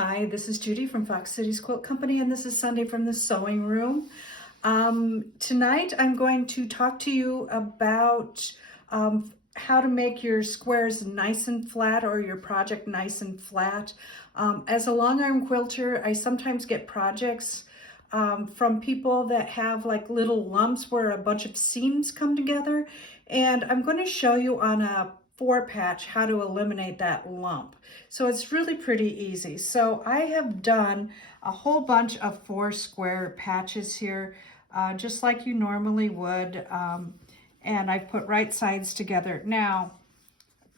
Hi, this is Judy from Fox Cities Quilt Company, and this is Sunday from the Sewing Room. Tonight I'm going to talk to you about how to make your squares nice and flat, or your project nice and flat. As a long arm quilter, I sometimes get projects from people that have like little lumps where a bunch of seams come together, and I'm going to show you on a 4-patch how to eliminate that lump. So it's really pretty easy. So I have done a whole bunch of 4 square patches here, just like you normally would, and I've put right sides together now,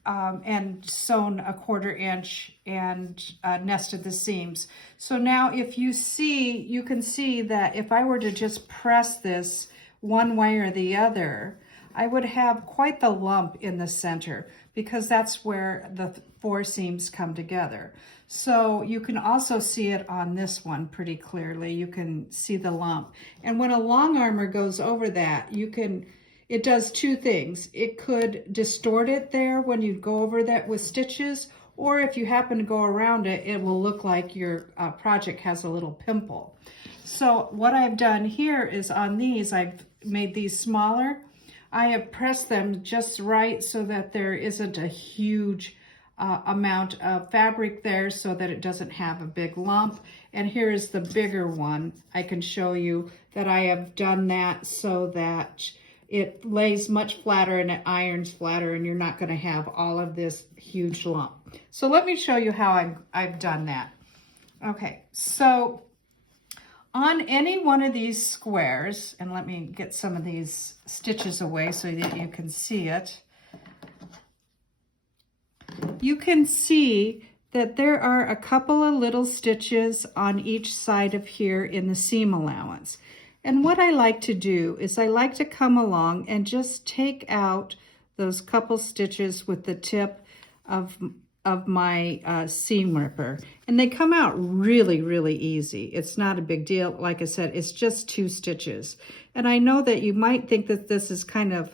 and sewn a 1/4 inch and nested the seams. So now if you see, you can see that if I were to just press this one way or the other, I would have quite the lump in the center, because that's where the 4 seams come together. So you can also see it on this one pretty clearly. You can see the lump. And when a long armer goes over that, it does 2 things. It could distort it there when you go over that with stitches, or if you happen to go around it, it will look like your project has a little pimple. So what I've done here is on these, I've made these smaller. I have pressed them just right so that there isn't a huge amount of fabric there, so that it doesn't have a big lump. And here is the bigger one. I can show you that I have done that so that it lays much flatter and it irons flatter, and you're not going to have all of this huge lump. So let me show you how I've done that. Okay, so on any one of these squares, and let me get some of these stitches away so that you can see it. You can see that there are a couple of little stitches on each side of here in the seam allowance. And what I like to do is I like to come along and just take out those couple stitches with the tip of my seam ripper, and they come out really, really easy. It's not a big deal. Like I said, it's just 2 stitches. And I know that you might think that this is kind of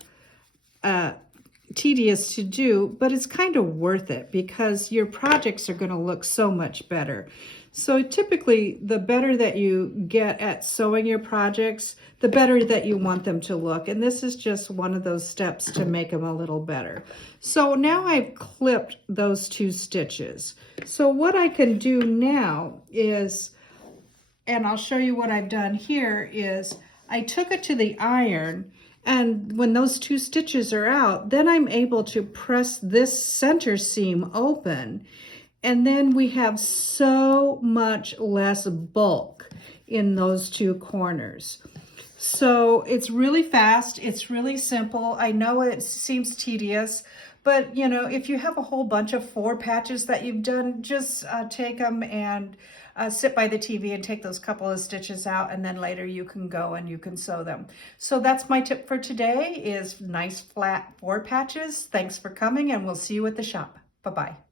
tedious to do, but it's kind of worth it, because your projects are going to look so much better. So typically, the better that you get at sewing your projects, the better that you want them to look. And this is just one of those steps to make them a little better. So now I've clipped those 2 stitches. So what I can do now is, and I'll show you what I've done here, is I took it to the iron, and when those 2 stitches are out, then I'm able to press this center seam open. And then we have so much less bulk in those 2 corners. So it's really fast. It's really simple. I know it seems tedious, but you know, if you have a whole bunch of 4 patches that you've done, just take them and sit by the TV and take those couple of stitches out, and then later you can go and you can sew them. So that's my tip for today, is nice flat 4 patches. Thanks for coming, and we'll see you at the shop. Bye-bye.